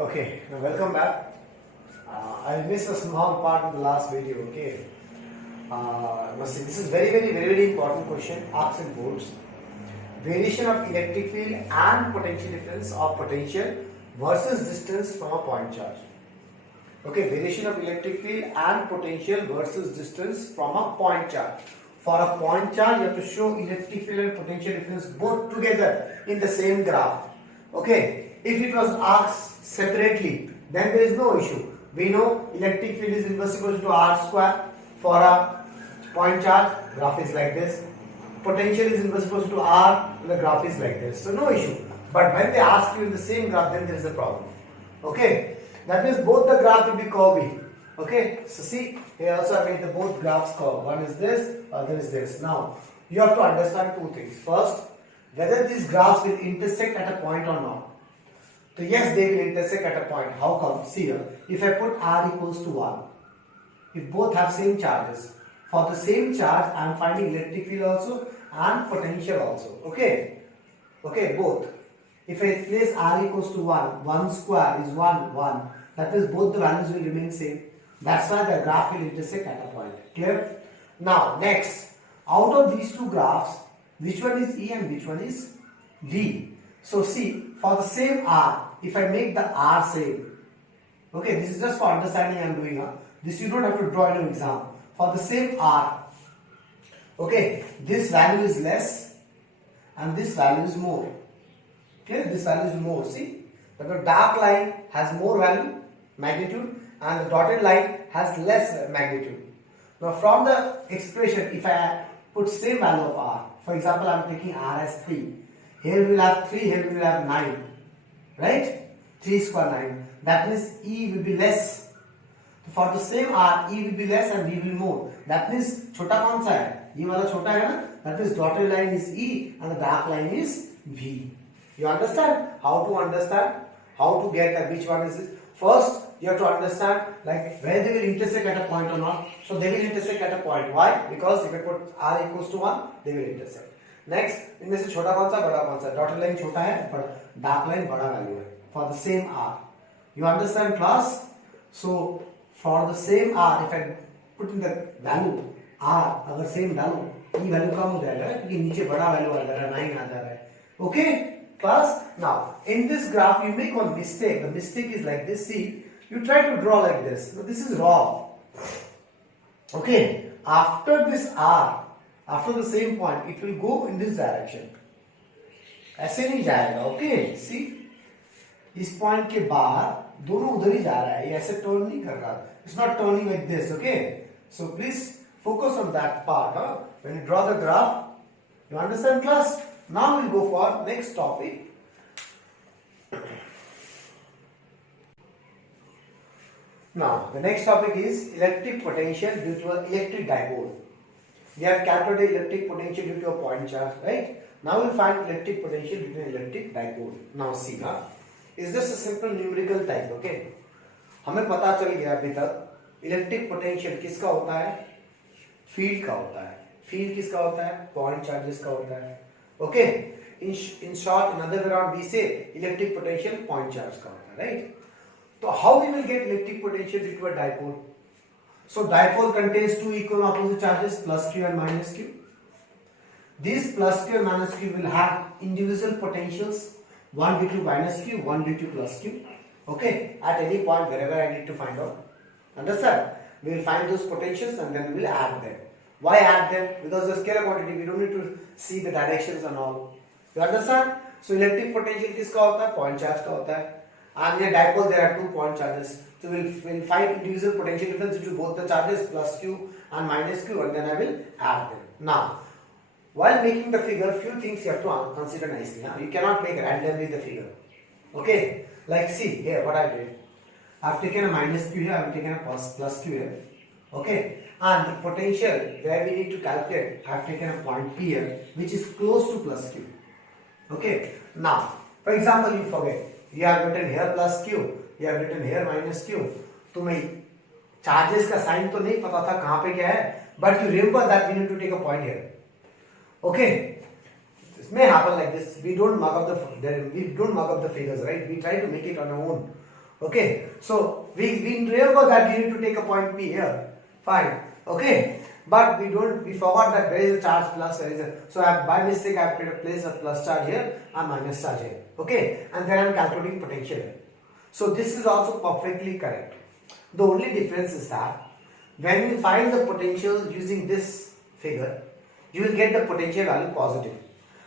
Okay, now welcome back. I missed a small part in the last video. Okay, this is very important question. Arcs and boards. Variation of electric field and potential difference of potential versus distance from a point charge. Okay, variation of electric field and potential versus distance from a point charge. For a point charge, you have to show electric field and potential difference both together in the same graph. Okay. If it was arcs separately, then there is no issue. We know electric field is inversely proportional to R square. For a point charge, graph is like this. Potential is inversely proportional to R, and the graph is like this. So no issue. But when they ask you in the same graph, then there is a problem. Okay, that means both the graph will be curvy. Okay, so see here also I made the both graphs curve. One is this, other is this. Now you have to understand two things. First, whether these graphs will intersect at a point or not. So yes, they will intersect at a point. How come? See here, if I put R equals to 1, if both have same charges, for the same charge I am finding electric field also and potential also. Okay, both. If I place R equals to 1, 1 square is 1, 1. That means both the values will remain same. That's why the graph will intersect at a point. Clear? Now next, out of these two graphs, which one is E and which one is D? So see, for the same R, if I make the R same, okay, this is just for understanding I am doing. This you don't have to draw in an exam. For the same R, okay, this value is less and this value is more. Okay, this value is more. See, the dark line has more value, magnitude, and the dotted line has less magnitude. Now from the expression, if I put same value of R, for example, I am taking R as 3. Here we will have 3, here we will have 9. Right? 3 square 9. That means E will be less. For the same R, E will be less and V will be more. That means छोटा कौन सा है? ये वाला छोटा है ना? That means dotted line is E and the dark line is V. You understand? How to understand? How to get which one is it? First, you have to understand like whether they will intersect at a point or not. So they will intersect at a point. Why? Because if I put R equals to 1, they will intersect. Next, इनमें से छोटा कौन सा बड़ा कौन सा? Dotted line छोटा है, डार्क लाइन बड़ा वैल्यू है for the same R. You understand class? So for the same R if I put in the value R, अगर सेम डालूं ई वैल्यू कम हो जाएगा क्योंकि नीचे बड़ा वैल्यू आ जा रहा है, 9 आ जा रहा है. Okay class? Now in this graph you make one mistake. The mistake is like this. See, you try to draw like this. This is wrong. Okay, after this R, after the same point, it will go in this direction. ऐसे नहीं जाएगा. Okay, सी, इस point के बाहर दोनों उधर ही जा रहा है, ये ऐसे टर्न नहीं कर रहा. It's not turning like this. Okay, so please focus on that part. When you draw the graph, you understand class? Now we'll go for next topic. Now the next topic is electric potential due to an electric dipole. We have calculated electric potential due to a point charge, right? Now we'll find electric potential due to an electric dipole. Now see, is this a simple numerical type? Okay, हमें पता चल गया अभी तक electric potential किसका होता है? Field का होता है. फील्ड किसका होता है? पॉइंट चार्जेस का होता है. Okay, in short, in other way we say electric potential point charge का होता है, right? तो how we will get electric potential due to a dipole? So dipole contains two equal opposite charges, plus q and minus q. These plus q and minus q will have individual potentials, one due to minus q, one due to plus q. Okay, at any point wherever I need to find out. Understand? We will find those potentials and then we will add them. Why add them? Because the scalar quantity, we don't need to see the directions and all. You understand? So electric potential किसका होता है? Point charge का होता है. And in a dipole there are 2 point charges. So we'll find individual potential difference between both the charges, plus q and minus q, and then I will add them. Now, while making the figure, few things you have to consider nicely. You cannot make randomly the figure. Okay, like see here what I did. I've taken a minus q here, I've taken a plus q here. Okay, and the potential where we need to calculate, I've taken a point P here, which is close to plus q. Okay, now for example, you forget. You have written here plus q, you have written here minus q. तुम्हें charges का sign तो नहीं पता था कहां पे क्या है, but you remember that we need to take a point here. Okay, this may happen like this. We don't mark up the figures, right? We try to make it on our own. Okay, so we remember that we need to take a point P here. Fine. Okay, but we forgot that there is a charge plus, there is a, so by mistake I have placed a plus charge here and minus charge here. Okay, and then I am calculating potential here. So this is also perfectly correct. The only difference is that when you find the potential using this figure, you will get the potential value positive.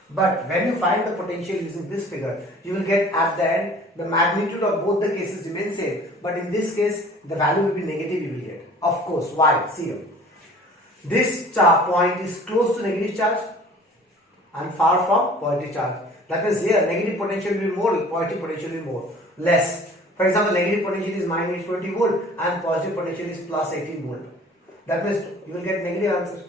But when you find the potential using this figure, you will get at the end the magnitude of both the cases remain same. But in this case, the value will be negative. You will get. Of course, why? See here. This point is close to negative charge and far from positive charge. That means here negative potential will be more, positive potential will be more, less. For example, negative potential is minus 20 volt and positive potential is plus 18 volt. That means you will get negative answer.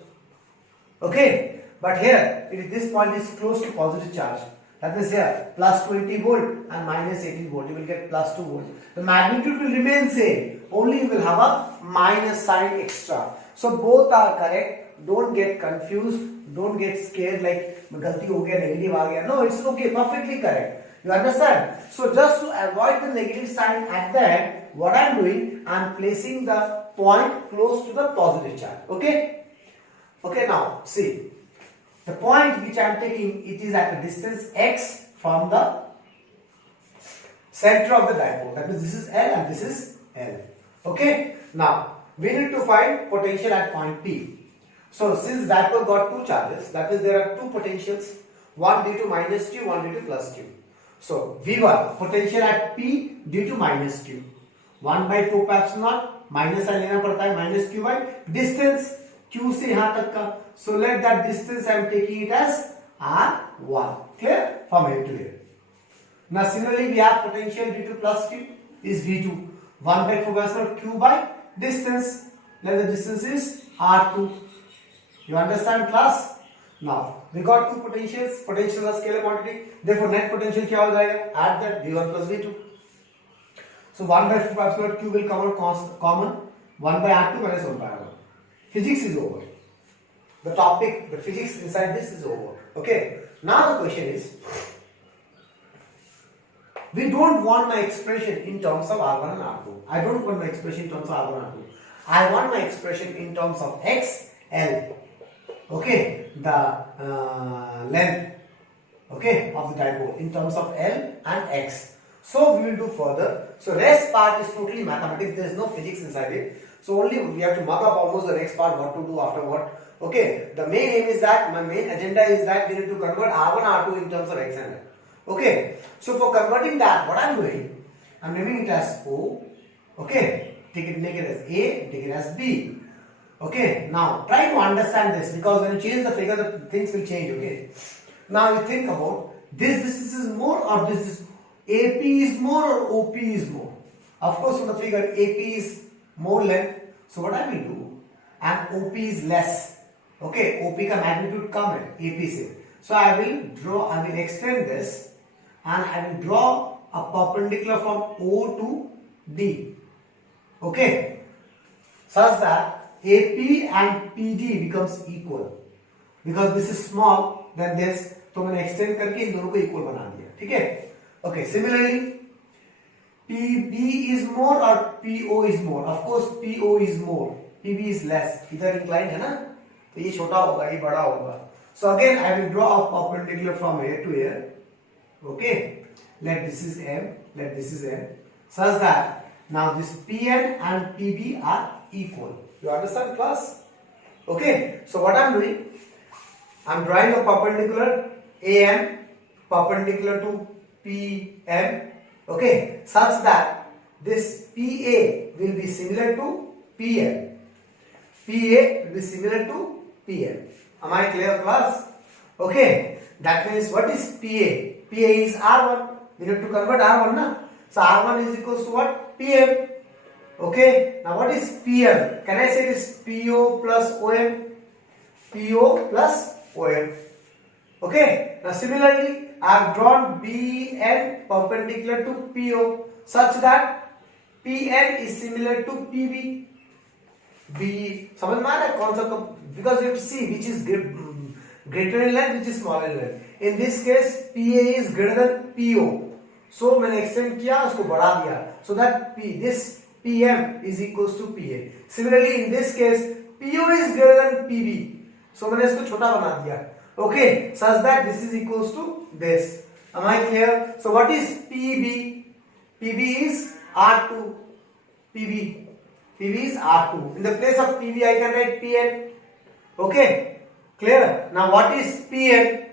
Okay. But here, this point is close to positive charge. That means here, plus 20 volt and minus 18 volt. You will get plus 2 volt. The magnitude will remain same. Only you will have a minus sign extra. So both are correct. Don't get confused. Don't get scared like galti ho gaya, negative aa gaya. No, it's okay. Perfectly correct. You understand? So just to avoid the negative sign at the end, what I am doing, I am placing the point close to the positive charge. Okay? Okay, now see. The point which I am taking, it is at a distance x from the center of the dipole. That means this is L and this is L. Okay. Now we need to find potential at point P. So since dipole got two charges, that means there are two potentials, one due to minus q, one due to plus q. So V1 potential at P due to minus q, 1 by 4 pi epsilon minus I लेना पड़ता है minus q by distance q से यहाँ तक का. So let that distance I am taking it as R1. Clear? From here to here. Now similarly we have potential due to plus q is V2. 1 by 4 epsilon q by distance. Let the distance is R2. You understand class? Now we got two potentials. Potential is scalar quantity. Therefore net potential क्या हो जाएगा? Add that V1 plus V2. So 1 by 4 epsilon q will come out common. 1 by R2 minus 1 by R1. Physics is over. The topic, the physics inside this is over. Okay. Now the question is, we don't want my expression in terms of R1 and R2. I don't want my expression in terms of R1 and R2. I want my expression in terms of X, L. Okay. The length, okay, of the dipole in terms of L and X. So we will do further. So rest part is totally mathematics. There is no physics inside it. So only we have to mug up almost the next part, what to do after what. Okay, the main aim is that, my main agenda is that we need to convert R1, R2 in terms of X and L. Okay, so for converting that, what I am doing, I am naming it as O. Okay, make it as A, take it as B. Okay, now try to understand this, because when you change the figure, the things will change. Okay, now you think about this is more or this is AP is more or OP is more. Of course, from the figure AP is more length. So what I will do, and OP is less. Okay, OP का magnitude कम है AP से. So I will extend this and I will draw a perpendicular from O to D. Okay, such that AP and PD becomes equal. Because this is small, then this, तो मैंने extend करके इन दोनों को equal बना दिया. ठीक है? Okay, similarly, PB is more or PO is more? Of course, PO is more. PB is less. इधर inclined है ना? तो ये छोटा होगा, ये बड़ा होगा. So again, I will draw a perpendicular from here to here. Okay, let this is M, let this is M, such that now this PN and PB are equal. You understand, class? Okay, so what I am doing, I am drawing a perpendicular AM perpendicular to PM. Okay, such that this PA will be similar to PM. PA will be similar to PM. Am I clear, class? Okay, that means what is PA? PA is R1. We need to convert R1, na? So R1 is equals to what? PM. Okay, now what is PM? Can I say this PO plus OM? PO plus OM. Okay, now similarly, I have drawn BN perpendicular to PO such that PN is similar to PB. B, समझ में आ रहा है कौन सा? Because you have to see which is greater in length, which is smaller in length. In this case, PA is greater than PO. सो मैंने extend किया, उसको बढ़ा दिया, so that P this PM is equals to PA. Similarly, in this case, PO is greater than PB. So मैंने इसको छोटा बना दिया. Okay, such that this is equals to this. Am I clear? So what is PB? PB is R2. PB. PB is R2. In the place of PB, I can write PN. Okay, clear? Now what is PN?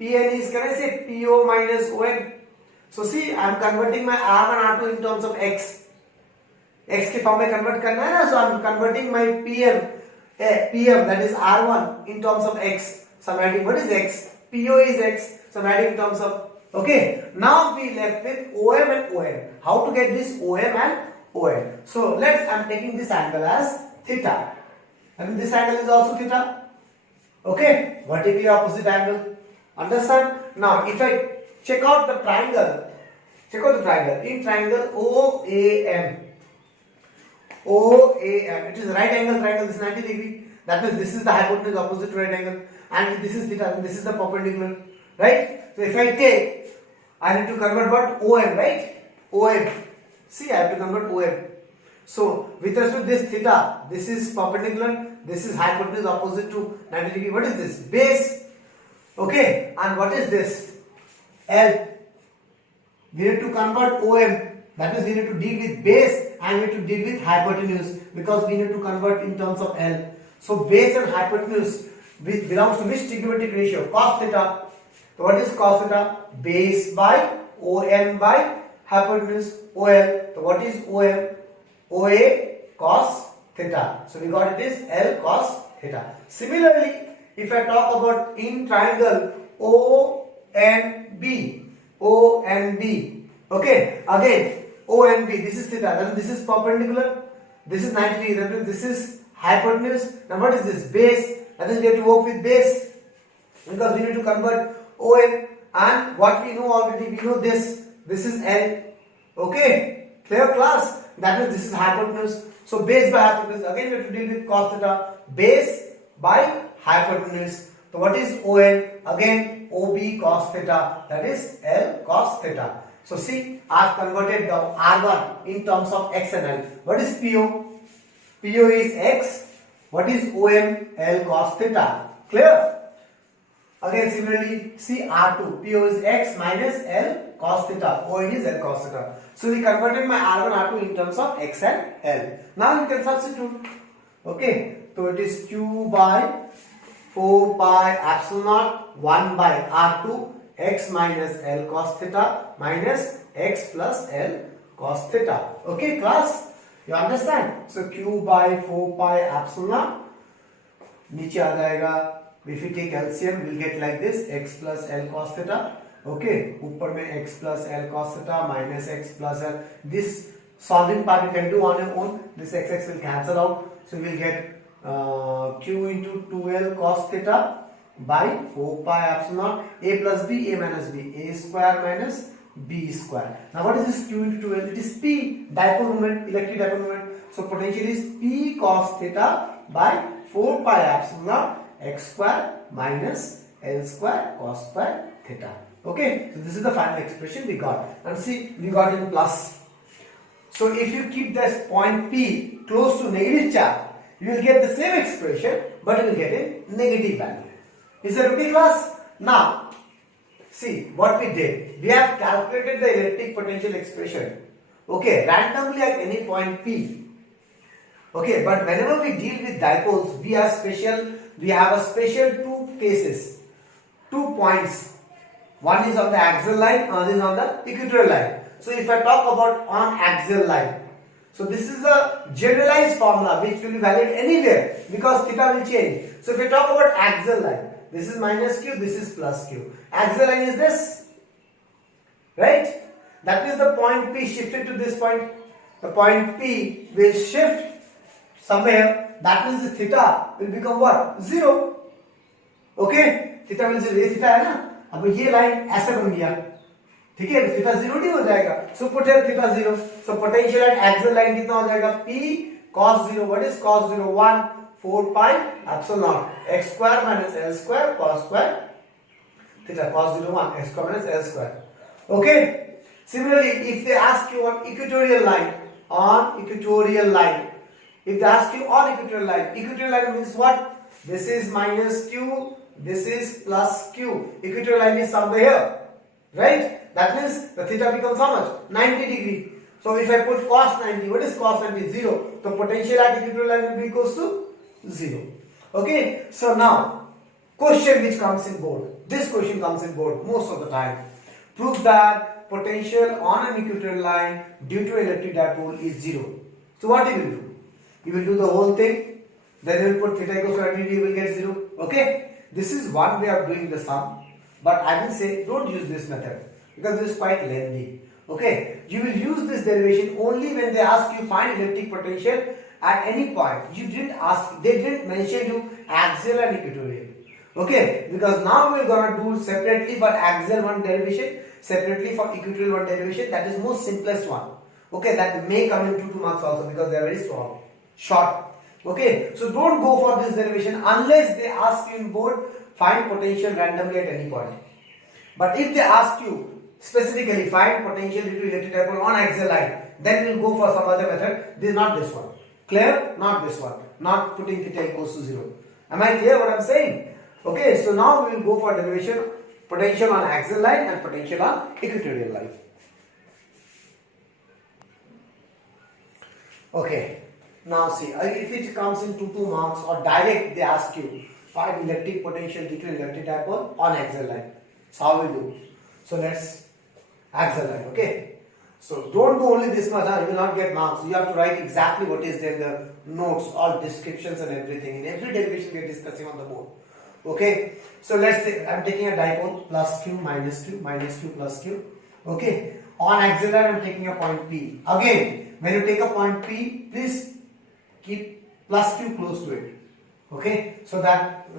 PN is, can I say PO minus ON? So see, I am converting my R1 R2 in terms of X. X के form में convert करना है ना, so I'm converting my PM that is R1 in terms of X. So I'm adding what is X? PO is X. So I'm adding in terms of, okay. Now we left with OM and ON. How to get this OM and ON? So I'm taking this angle as theta, and this angle is also theta. Okay, vertically opposite angle. Understand? Now if I check out the triangle, in triangle OAM. OAM, it is right angle triangle, this is 90 degree, that means this is the hypotenuse opposite to right angle, and this is theta, and this is the perpendicular, right? So if I take, I need to convert what? OM, right? OM, see, I have to convert OM. So with respect to this theta, this is perpendicular, this is hypotenuse opposite to 90 degree, what is this? Base, okay, and what is this? L, we need to convert OM, that means we need to deal with base and we need to deal with hypotenuse, because we need to convert in terms of L. So base and hypotenuse belongs to which trigonometric ratio? Cos theta. So what is cos theta? Base by OM by hypotenuse OL. So what is OM? OA cos theta. So we got it is L cos theta. Similarly, if I talk about in triangle ONB, okay, again ONB, this is theta, then this is perpendicular, this is 90 degree, then this is hypotenuse. Now what is this? Base. That is, we have to work with base, because we need to convert ON, and what we know already, we know this is L. Okay, clear class? That means this is hypotenuse. So base by hypotenuse, again we have to deal with cos theta, base by hypotenuse. So what is ON? Again OB cos theta, that is L cos theta. So see, I have converted the R1 in terms of X and L. What is PO? PO is X. What is OM? L cos theta. Clear? Again similarly, see R2. PO is X minus L cos theta. OM is L cos theta. So we converted my R1 R2 in terms of X and L. Now you can substitute. Okay. So it is Q by 4 pi epsilon naught 1 by R2 X minus L cos theta minus X plus L cos theta. Okay class, you understand? So Q by 4 pi epsilon naught, नीचे आ जाएगा, if you take LCM we'll get like this, X plus L cos theta. Okay, ऊपर में X plus L cos theta minus X plus L. This solving part you can do on your own. This XX will cancel out, so we will get Q into 2L cos theta by 4 pi epsilon naught, A plus B, A minus B, A square minus B square. Now what is this Q into 2L? It is P, dipole moment, electric dipole moment. So potential is P cos theta by 4 pi epsilon naught X square minus L square cos square theta. Okay, so this is the final expression we got. And see, we got in plus. So if you keep this point P close to negative charge, you will get the same expression, but you will get a negative value. Is that okay class? Now, see what we did. We have calculated the electric potential expression, okay, randomly at any point P. Okay, but whenever we deal with dipoles, we have a special two cases, 2 points. One is on the axial line, another is on the equatorial line. So if I talk about on axial line, so this is a generalized formula which will be valid anywhere because theta will change. So if we talk about axial line, this is minus q, this is plus q. Axial line is this, right? That means the point P shifted to this point. The point P will shift somewhere. That means the theta will become what? 0. Okay? Theta will 0. ये theta है ना? अब ये line ऐसा बन गया. ठीक है? थीटा 0 नहीं हो जाएगा. So put here theta 0. So potential at axial line कितना हो जाएगा? P cos 0. What is cos 0? 1 4 pi epsilon naught x square minus L square cos square theta. Cos 0 1 x square minus L square. Okay? Similarly, if they ask you on equatorial line, if they ask you on equatorial line means what? This is minus q, this is plus q. Equatorial line is somewhere here, right? That means the theta becomes how much? 90 degree. So if I put cos 90, what is cos 90? 0. The potential at equatorial line will be equals to 0. Okay. So now, question which comes in board. This question comes in board most of the time. Prove that potential on an equatorial line due to electric dipole is 0. So what you will do? You will do the whole thing. Then you will put theta equals to 90 degree, you will get 0. Okay. This is one way of doing the sum. But I will say don't use this method because this is quite lengthy. Okay, you will use this derivation only when they ask you find electric potential at any point. You didn't ask, they didn't mention you axial and equatorial. Okay, because now we're gonna do separately for axial one derivation, separately for equatorial one derivation. That is most simplest one. Okay, that may come in 2 marks also because they are very small, short. Okay, so don't go for this derivation unless they ask you in board find potential randomly at any point. But if they ask you specifically find potential due to electric dipole on axial line, then we'll go for some other method. This is not this one. Clear? Not this one. Not putting theta equals to 0. Am I clear what I'm saying? Okay, so now we will go for derivation potential on axial line and potential on equatorial line. Okay, now see, if it comes in 2 marks or direct they ask you find electric potential due to electric dipole on axial line. So how we do? So let's axial line, okay? So don't do only this much, you will not get marks. You have to write exactly what is there in the notes, all descriptions and everything. In every derivation we are discussing on the board. Okay? So let's say I am taking a dipole plus q, minus q plus q. Okay? On axial line I am taking a point P. Again, when you take a point P, please keep plus q close to it. Okay? So that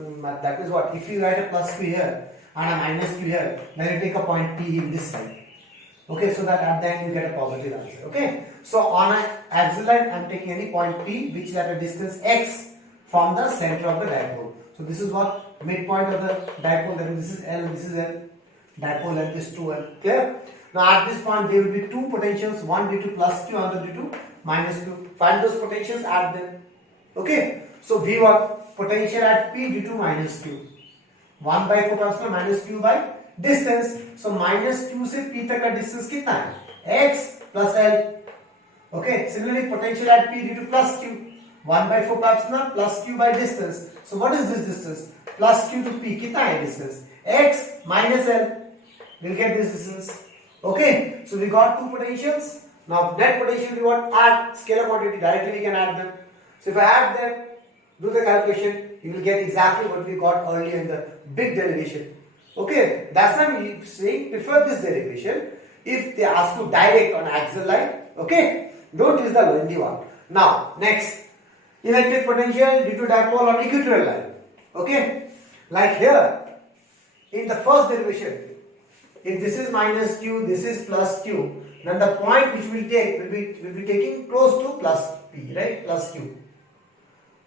is what? If you write a plus q here and a minus q here, then you take a point P in this side. Okay, so that at the end you get a positive answer. Okay, so on an axial line I am taking any point P which is at a distance x from the center of the dipole. So this is what midpoint of the dipole. Then this is L, this is L. Dipole length is 2L. Clear? Now at this point there will be 2 potentials, one due to plus q, another due to minus q. Find those potentials, add them. Okay, so V1 potential at P due to minus q. 1 by 4 comes to minus q by distance. So minus q से p तक का distance कितना है? x plus l. Okay. Similarly, potential at p due to plus q. 1 by 4 comes na plus q by distance. So what is this distance? Plus q to p कितना है distance? x minus l. We'll get this distance. Okay. So we got 2 potentials. Now net potential we want add scalar quantity. Directly we can add them. So if I add them, do the calculation, you will get exactly what we got earlier in the big derivation. Okay, that's why I'm saying prefer this derivation if they ask you direct on axial line. Okay, don't use the lengthy one. Now, next, electric potential due to dipole on equatorial line. Okay, like here in the first derivation, if this is minus q, this is plus q, then the point which we'll take will be taking close to plus p, right? Plus q.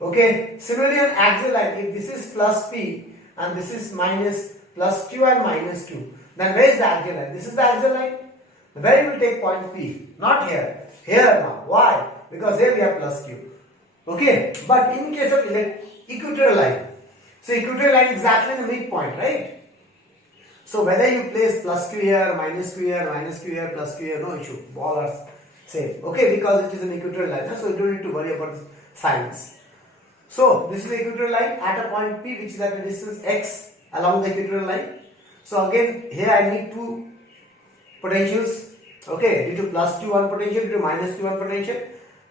Okay, similarly on axial line, if this is plus p and this is minus plus q and minus q, then where is the axial line? This is the axial line. Where you will take point P? Not here. Here now. Why? Because here we have plus q. Okay, but in case of equatorial line, so equatorial line exactly in the midpoint, right? So whether you place plus q here, minus q here, minus q here, plus q here, no issue. All are same. Okay, because it is an equatorial line, so you don't need to worry about the signs. So this is the equatorial line at a point P which is at a distance x along the equatorial line. So again here I need 2 potentials. Okay, due to plus q one potential, due to minus q one potential.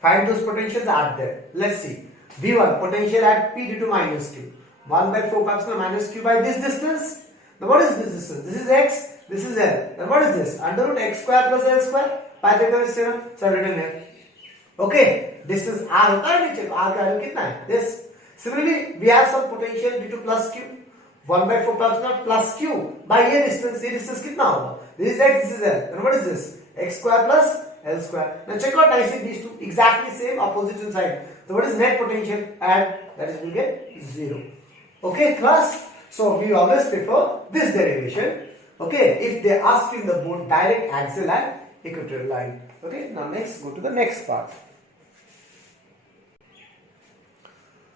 Find those potentials, add them. Let's see. V1 potential at P due to minus q. 1 by 4 comes to minus q by this distance. Now what is this distance? This is x, this is l. Then what is this? Under root x square plus l square. Pythagoras theorem. So I have written here. Okay, distance r होता है नीचे, r का value कितना है? This. Similarly, we have some potential due to plus q. 1 by 4 comes not plus q by ये distance कितना होगा? This is x, this is l. Then what is this? X square plus l square. Now check out nicely these two exactly same opposite side. So what is net potential? And that is we get 0. Okay, class. So we always prefer this derivation. Okay, if they ask in the board direct axial line, equatorial line. Okay, now next go to the next part.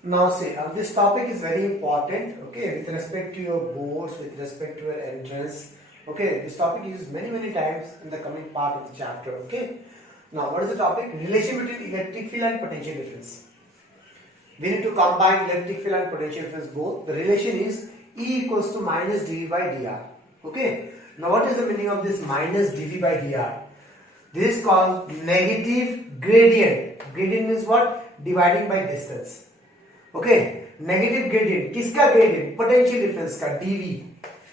Now see, this topic is very important, okay, with respect to your boards, with respect to your entrance. Okay, this topic is used many times in the coming part of the chapter. Okay, now what is the topic? Relation between electric field and potential difference. We need to combine electric field and potential difference both. The relation is E equals to minus dV by dr. Okay, now what is the meaning of this minus dV by dr? This is called negative gradient. Gradient means what? Dividing by distance. Okay, negative gradient. किसका gradient? Potential difference का dV.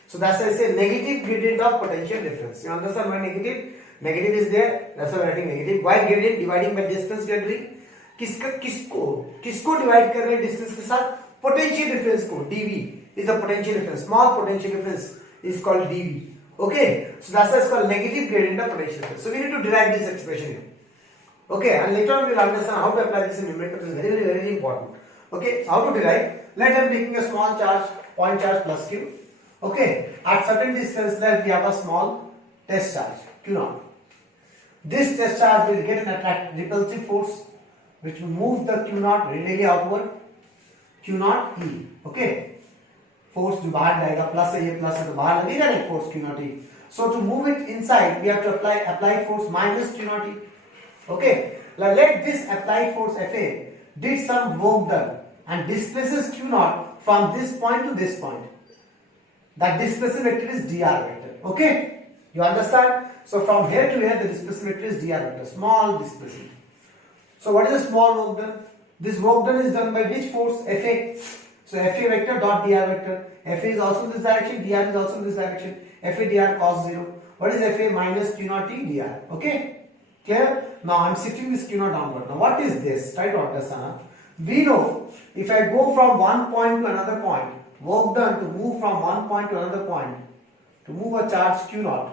So that's why I say negative gradient of potential difference. You understand why negative? Negative is there. That's why we are writing negative. Why gradient? Dividing by distance we are doing. किसको divide कर रहे हैं distance के साथ? Potential difference को. dV is the potential difference. Small potential difference is called dV. Okay, so that's why it's called negative gradient of potential difference. So we need to derive this expression here. Okay, and later on we will understand how to apply this in numerical. This is very important. Okay, so how to derive? Let I'm taking a small charge, point charge plus Q. Okay, at certain distance there we have a small test charge, Q0. This test charge will get an repulsive force which will move the Q0 radially outward, Q0 E. Okay, force जो बाहर जाएगा plus है ये plus है तो बाहर लगेगा ना force Q0 E. So to move it inside we have to apply force minus Q0 E. Okay, now let this applied force Fa did some work done and displaces Q0 from this point to this point. That displacement vector is dr vector. Okay, you understand? So from here to here the displacement vector is dr vector, small displacement. So what is the small work done? This work done is done by which force? Fa. So Fa vector dot dr vector. Fa is also in this direction, dr is also in this direction. Fa dr cos 0. What is Fa? Minus Q0 T dr. Okay, clear? Now I am shifting this Q0 downward. Now what is this? Try to understand. We know if I go from one point to another point, work done to move from one point to another point, to move a charge Q0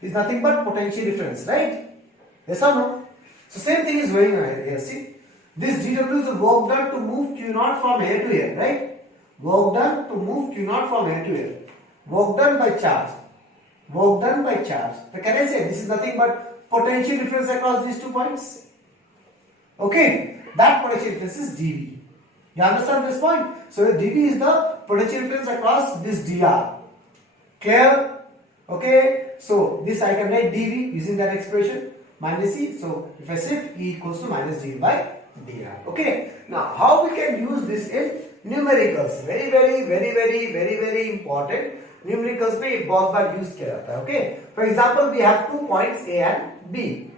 is nothing but potential difference, right? Yes or no? So same thing is going on here. See, this dw is the work done to move Q0 from here to here, right? Work done to move Q0 from here to here. Work done by charge. Work done by charge. So can I say this is nothing but potential difference across these 2 points? Okay, that potential difference is dV. You understand this point? So dV is the potential difference across this dr. Clear? Okay, so this I can write dV using that expression minus E. So if I shift, E equals to minus dV by dr. Okay, now how we can use this in numericals? Very important. Numericals में बहुत बार use किया जाता है. Okay, for example we have 2 points A and B.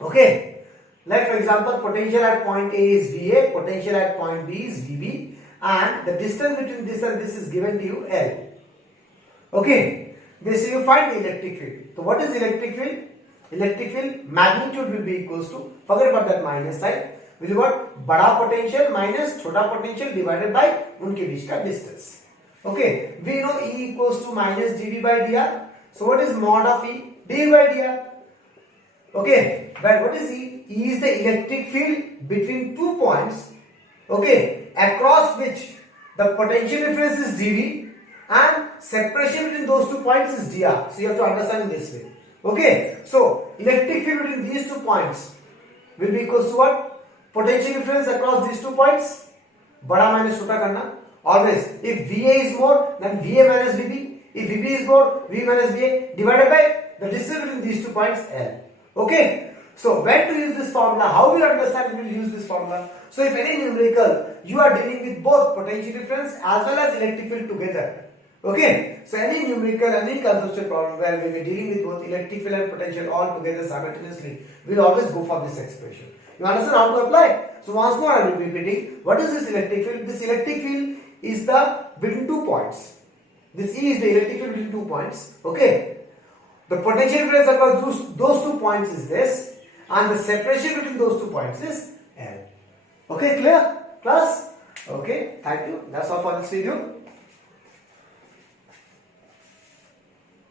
Okay, like for example potential at point A is VA, potential at point B is VB, and the distance between this and this is given to you L. Okay, this you find the electric field. So what is electric field? Electric field magnitude will be equals to, forget about that minus sign, will be what? बड़ा potential minus छोटा potential divided by उनके बीच का distance. Okay, we know E equals to minus dV by dr. So what is mod of E? dV by dr. Okay, but what is E? E is the electric field between 2 points, okay, across which the potential difference is dV and separation between those 2 points is dr. So you have to understand in this way. Okay, so electric field between these 2 points will be equals to what? Potential difference across these 2 points, बड़ा minus छोटा करना. Always, if VA is more, then VA minus VB. If VB is more, V minus VA divided by the distance between these 2 points, L. Okay, so when to use this formula? How we understand we will use this formula? So if any numerical, you are dealing with both potential difference as well as electric field together. Okay, so any numerical, any conceptual problem where we will be dealing with both electric field and potential all together simultaneously, we will always go for this expression. You understand how to apply? So once more I will be repeating. What is this electric field? This electric field is the between 2 points. This E is the electric field between 2 points. Okay, the potential difference across those 2 points is this, and the separation between those 2 points is L. Okay, clear? Class? Okay, thank you. That's all for this video.